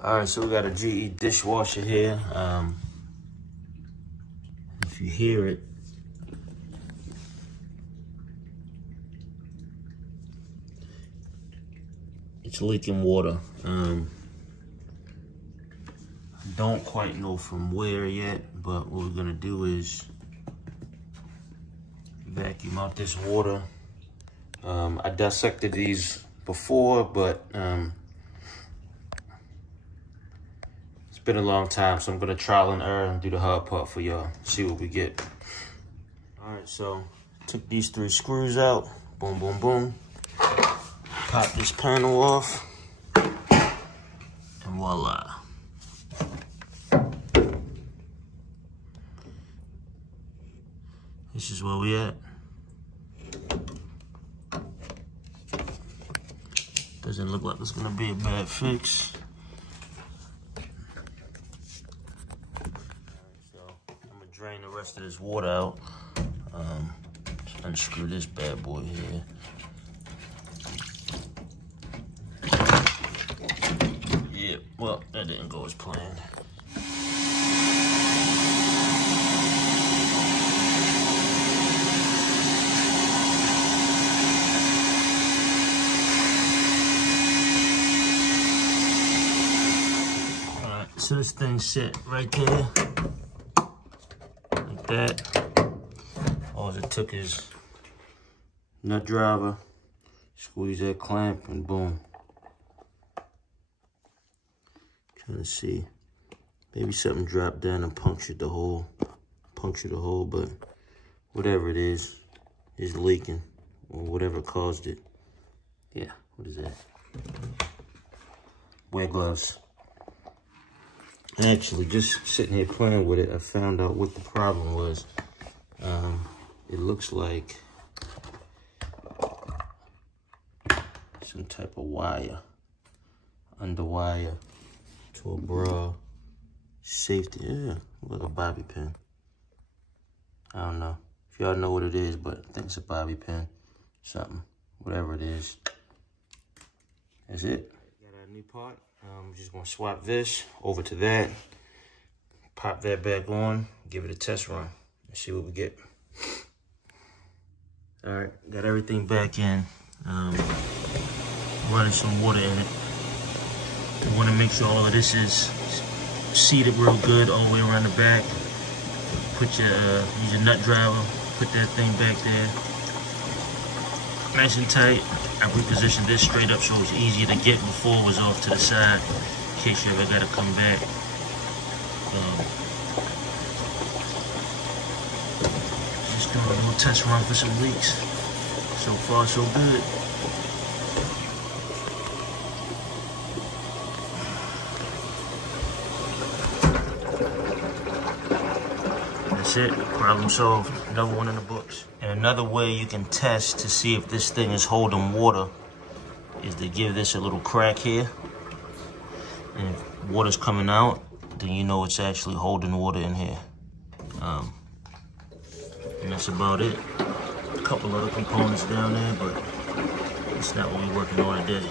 All right, so we got a GE dishwasher here. If you hear it, it's leaking water. I don't quite know from where yet, but what we're gonna do is vacuum out this water. I dissected these before, but it's been a long time, so I'm gonna trial and error and do the hard part for y'all. See what we get. All right, so took these 3 screws out. Boom, boom, boom. Pop this panel off, and voila. This is where we at. Doesn't look like it's gonna be a bad fix. So I'm gonna drain the rest of this water out. Just unscrew this bad boy here. Yeah, well, that didn't go as planned. So this thing's set right there, like that. All it took is nut driver, squeeze that clamp, and boom. Trying to see, maybe something dropped down and punctured the hole, but whatever it is leaking, or whatever caused it. Yeah, what is that? Wear gloves. Actually, just sitting here playing with it, I found out what the problem was. It looks like some type of wire, underwire to a bra safety. Yeah, like a bobby pin. I don't know if y'all know what it is, but I think it's a bobby pin, something, whatever it is. That's it. Got a new part. I'm just gonna swap this over to that, pop that back on, give it a test run, and see what we get. All right, got everything back in. Running some water in it. You wanna make sure all of this is seated real good all the way around the back. Put your, use your nut driver, put that thing back there. Nice and tight. I repositioned this straight up so it's easier to get before it was off to the side, in case you ever gotta come back. Just doing a little test run for some leaks. So far, so good. That's it, problem solved. Another one in the books. And another way you can test to see if this thing is holding water is to give this a little crack here. And if water's coming out, then you know it's actually holding water in here. And that's about it. A couple other components down there, but it's not what we're working on today.